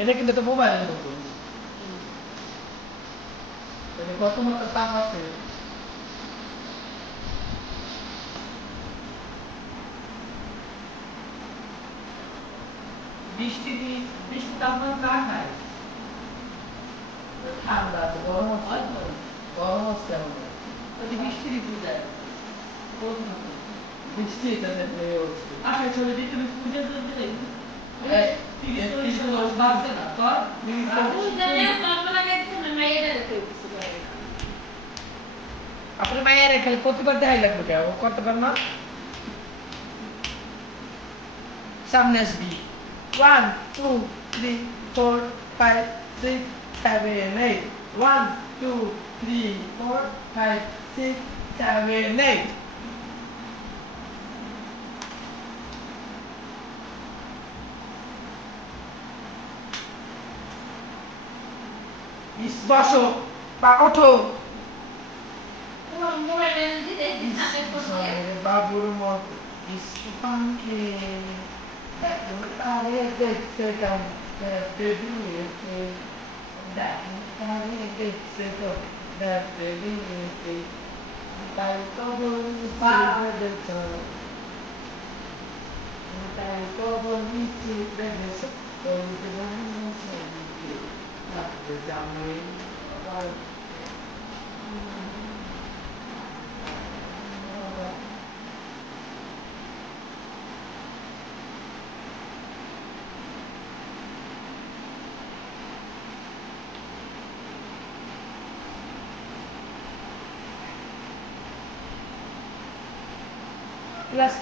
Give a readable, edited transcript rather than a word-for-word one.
এটা কিন্তু তো মোবাইলের মতো কত মতো দাম আছে বৃষ্টি তাপমাত্রা খায় ঠান্ডা আছে গরম হচ্ছে গরম হচ্ছে যদি বৃষ্টি পূজায় বৃষ্টি আচ্ছা চলে দিতে পূজা করতে আপনার মায়ের খালি প্রতিবার দেখাই লাগবে কে ও করতে পার না সামনে আসবি 1 2 3 4 5 6 7 8 1 2 3 4 5 6 7 8 বসো বা ওঠো বাবুর মত ইস্পানকে তারে দেখতে কাম বেবিতে তারে দেখতে তো বেবিতে তাই তো বলছি দেখো তাই তো বলছি দেখো বলতে জানো সবকে জানোই Las